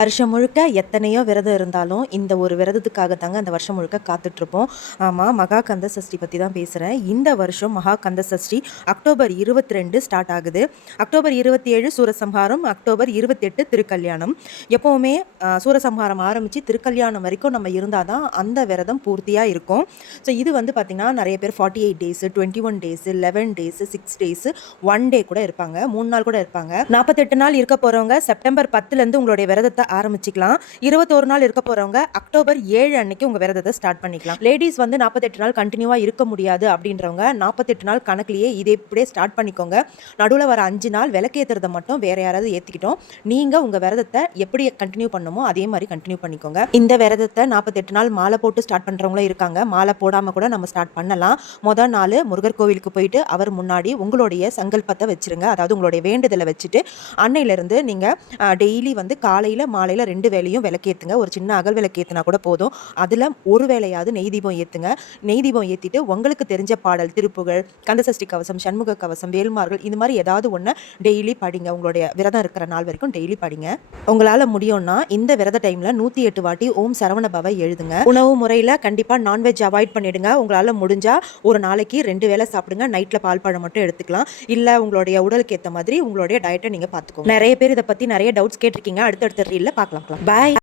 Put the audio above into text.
வருஷம் முழுக்க எத்தனையோ விரதம் இருந்தாலும் இந்த ஒரு விரதத்துக்காக தாங்க அந்த வருஷம் முழுக்க காத்துட்ருப்போம். ஆமாம், மகா கந்த சஷ்டி பற்றி தான் பேசுகிறேன். இந்த வருஷம் மகா கந்த சஷ்டி அக்டோபர் 22 ஸ்டார்ட் ஆகுது. அக்டோபர் 27 சூரசம்ஹாரம், அக்டோபர் 28 திருக்கல்யாணம். எப்போவுமே சூரசம்ஹாரம் ஆரம்பித்து திருக்கல்யாணம் வரைக்கும் நம்ம இருந்தால் தான் அந்த விரதம் பூர்த்தியாக இருக்கும். ஸோ இது வந்து பார்த்திங்கன்னா நிறைய பேர் 48 டேஸு, 21 டேஸு, 11 டேஸு, 6 டேஸு, 1 டே கூட இருப்பாங்க, 3 நாள் கூட இருப்பாங்க. 48 நாள் இருக்க போகிறவங்க செப்டம்பர் 10லேருந்து உங்களுடைய விரதத்தை ஆரம்பிச்சுக்கலாம். 21 நாள் இருக்க போறவங்க அக்டோபர் 7 அன்னைக்கு உங்க விரதத்தை ஸ்டார்ட் பண்ணிக்கலாம். லேடிஸ் வந்து 48 நாள் கண்டினியூவா இருக்க முடியாது அப்படின்றவங்க 48 நாள் கணக்குலயே இதே இப்படியே ஸ்டார்ட் பண்ணிக்கோங்க. நடுவில் வர 5 நாள் விளக்கேற்றுறதை மட்டும் வேற யாராவது ஏற்றிக்கிட்டோம். நீங்க உங்க விரதத்தை எப்படி கண்டினியூ பண்ணுமோ அதே மாதிரி கண்டினியூ பண்ணிக்கோங்க. இந்த விரதத்தை 48 நாள் மாலை போட்டு ஸ்டார்ட் பண்றவங்களும் இருக்காங்க. மாலை போடாம கூட நம்ம ஸ்டார்ட் பண்ணலாம். முதல் நாள் முருகர் கோவிலுக்கு போயிட்டு அவர் முன்னாடி உங்களுடைய சங்கல்பத்தை வச்சிருங்க. அதாவது உங்களுடைய வேண்டுதலை வச்சுட்டு அன்னையிலிருந்து நீங்க டெய்லி வந்து காலையில மாலையில் 2 வேளையும் விளக்கேற்றுங்க. ஒரு சின்ன அகல் விளக்கேற்றினா கூட போதும். அதில் ஒரு வேளையாவது நெய் தீபம் ஏற்றுங்க. நெய் தீபம் ஏற்றிட்டு உங்களுக்கு தெரிஞ்ச பாடல், திருப்புகழ், கந்தசஷ்டி கவசம், சண்முக கவசம், வேல்மார்கள், இது மாதிரி ஏதாவது ஒன்று டெய்லி படிங்க. உங்களுடைய விரதம் இருக்கிற நாள் வரைக்கும் டெய்லி படிங்க. உங்களால் முடியும்னா இந்த விரத டைமில் 108 வாட்டி ஓம் சரவண பவ எழுதுங்க. உணவு முறையில் கண்டிப்பாக நான்வெஜ் அவாய்ட் பண்ணிடுங்க. உங்களால் முடிஞ்சால் ஒரு நாளைக்கு 2 வேளை சாப்பிடுங்க. நைட்டில் பால் பழம் மட்டும் எடுத்துக்கலாம். இல்லை உங்களுடைய உடலுக்கு ஏற்ற மாதிரி உங்களுடைய டயட்டை நீங்கள் பார்த்துக்கோங்க. நிறைய பேர் இதை பற்றி நிறைய டவுட்ஸ் கேட்டிருக்கீங்க. அடுத்தடுத்த ரீல்ல பார்க்கலாம். பாய்.